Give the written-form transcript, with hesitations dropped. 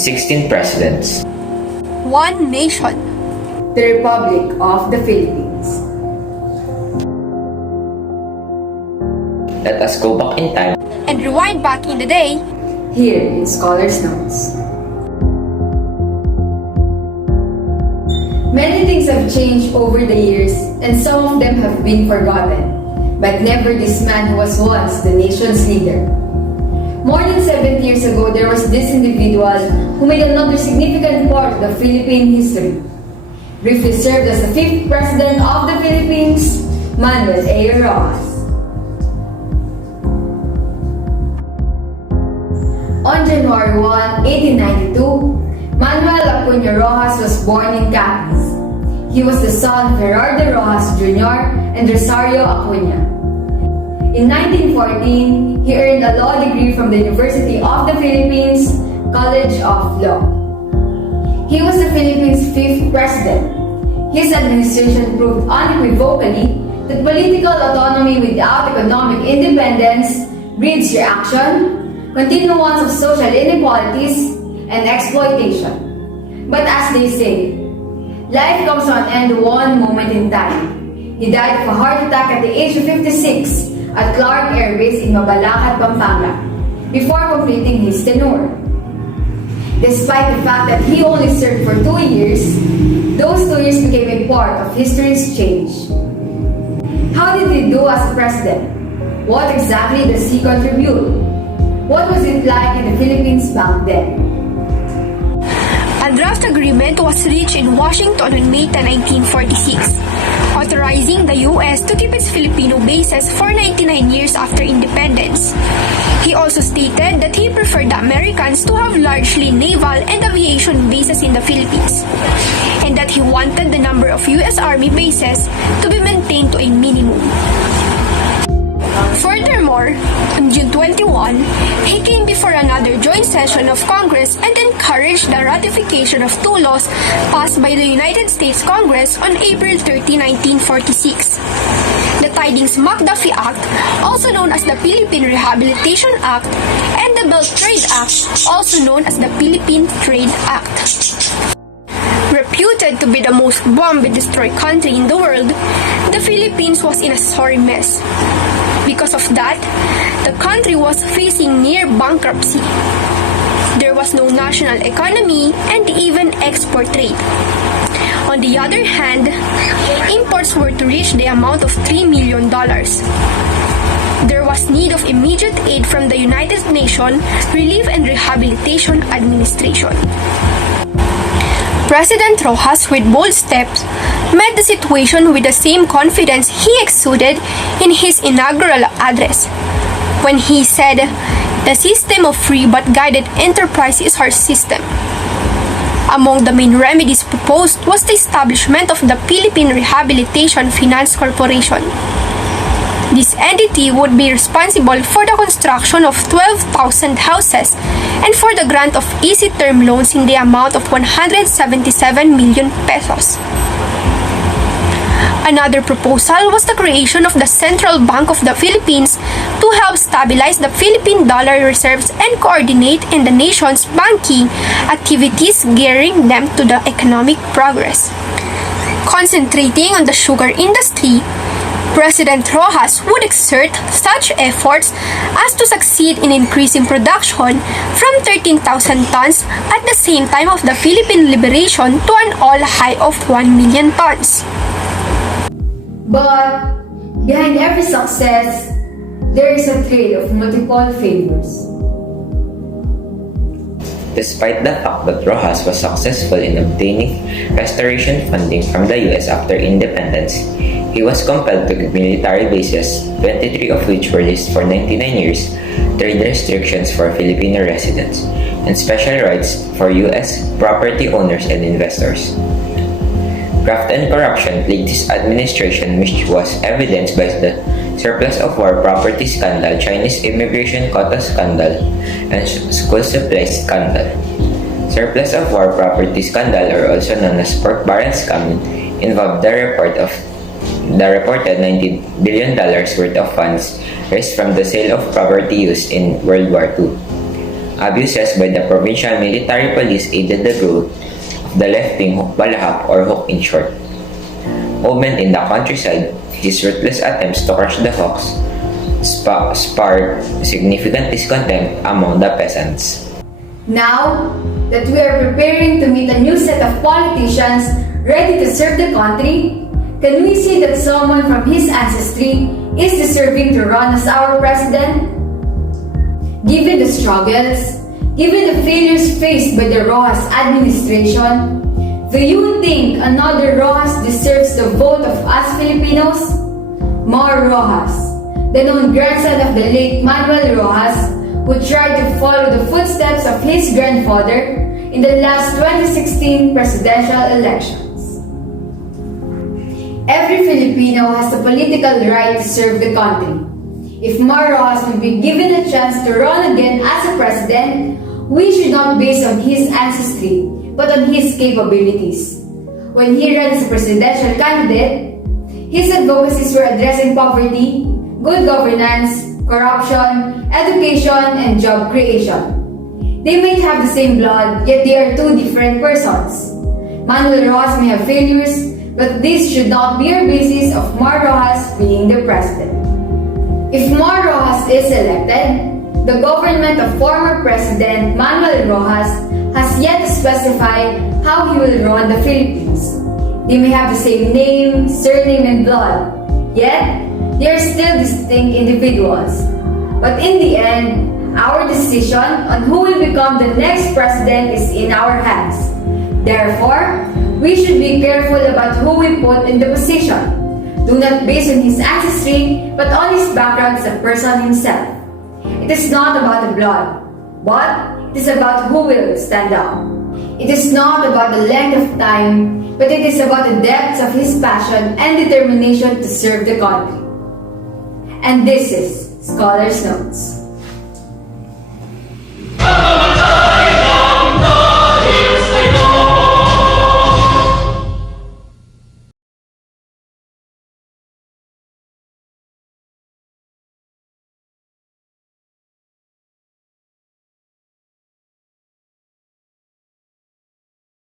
16 presidents. One nation. The Republic of the Philippines. Let us go back in time And rewind back in the day. Here in Scholar's Notes. Many things have changed over the years, and some of them have been forgotten, but never this man who was once the nation's leader. More than 70 years ago, there was this individual who made another significant part of the Philippine history. Briefly served as the 5th President of the Philippines, Manuel A. Rojas. On January 1, 1892, Manuel Acuña Rojas was born in Capiz. He was the son of Gerardo Rojas Jr. and Rosario Acuña. In 1914, he earned a law degree from the University of the Philippines College of Law. He was the Philippines' 5th president. His administration proved unequivocally that political autonomy without economic independence breeds reaction, continuance of social inequalities, and exploitation. But as they say, life comes to an end one moment in time. He died of a heart attack at the age of 56 at Clark Air Base in Mabalacat, Pampanga, before completing his tenure. Despite the fact that he only served for 2 years, those 2 years became a part of history's change. How did he do as a president? What exactly does he contribute? What was it like in the Philippines back then? A draft agreement was reached in Washington on May 10, 1946, authorizing the U.S. to keep its Filipino bases for 99 years after independence. He also stated that he preferred the Americans to have largely naval and aviation bases in the Philippines, and that he wanted the number of U.S. Army bases to be maintained to a minimum. Furthermore, on June 21, he came before another joint session of Congress and encouraged the ratification of 2 laws passed by the United States Congress on April 30, 1946. The Tidings-McDuffie Act, also known as the Philippine Rehabilitation Act, and the Belt Trade Act, also known as the Philippine Trade Act. Reputed to be the most bomb-destroyed country in the world, the Philippines was in a sorry mess. Because of that, the country was facing near bankruptcy. There was no national economy and even export trade. On the other hand, imports were to reach the amount of $3 million. There was need of immediate aid from the United Nations Relief and Rehabilitation Administration. President Rojas, with bold steps, met the situation with the same confidence he exuded in his inaugural address, when he said, "The system of free but guided enterprise is our system." Among the main remedies proposed was the establishment of the Philippine Rehabilitation Finance Corporation. This entity would be responsible for the construction of 12,000 houses and for the grant of easy term loans in the amount of 177 million pesos. Another proposal was the creation of the Central Bank of the Philippines to help stabilize the Philippine dollar reserves and coordinate in the nation's banking activities, gearing them to the economic progress. Concentrating on the sugar industry, President Rojas would exert such efforts as to succeed in increasing production from 13,000 tons at the same time of the Philippine liberation to an all-high of 1 million tons. But behind every success, there is a trail of multiple failures. Despite the fact that Rojas was successful in obtaining restoration funding from the US after independence, he was compelled to give military bases, 23 of which were leased for 99 years, trade restrictions for Filipino residents, and special rights for US property owners and investors. Graft and corruption plagued his administration, which was evidenced by the surplus of war property scandal, Chinese immigration quota scandal, and school supply scandal. Surplus of war property scandal, or also known as pork barrel scam, involved the reported $90 billion worth of funds raised from the sale of property used in World War II. Abuses by the provincial military police aided the growth of the left-wing Huk Balahap, or Huk in short. Movement in the countryside, his ruthless attempts to crush the Huks sparked significant discontent among the peasants. Now that we are preparing to meet a new set of politicians ready to serve the country, can we say that someone from his ancestry is deserving to run as our president? Given the struggles, given the failures faced by the Rojas administration, do you think another Rojas deserves the vote of us Filipinos? Mar Rojas, the known grandson of the late Manuel Rojas, who tried to follow the footsteps of his grandfather in the last 2016 presidential elections. Every Filipino has the political right to serve the country. If Mar Rojas will be given a chance to run again as a president, we should not base on his ancestry, but on his capabilities. When he ran as a presidential candidate, his advocacies were addressing poverty, good governance, corruption, education, and job creation. They might have the same blood, yet they are two different persons. Manuel Rojas may have failures, but this should not be our basis of Mar Rojas being the president. If Mar Rojas is elected, the government of former President Manuel Rojas has yet to specify how he will run the Philippines. They may have the same name, surname, and blood, yet they are still distinct individuals. But in the end, our decision on who will become the next president is in our hands. Therefore, we should be careful about who we put in the position. Do not base on his ancestry, but on his background as a person himself. It is not about the blood, but it is about who will stand up. It is not about the length of time, but it is about the depths of his passion and determination to serve the country. And this is Scholar's Notes.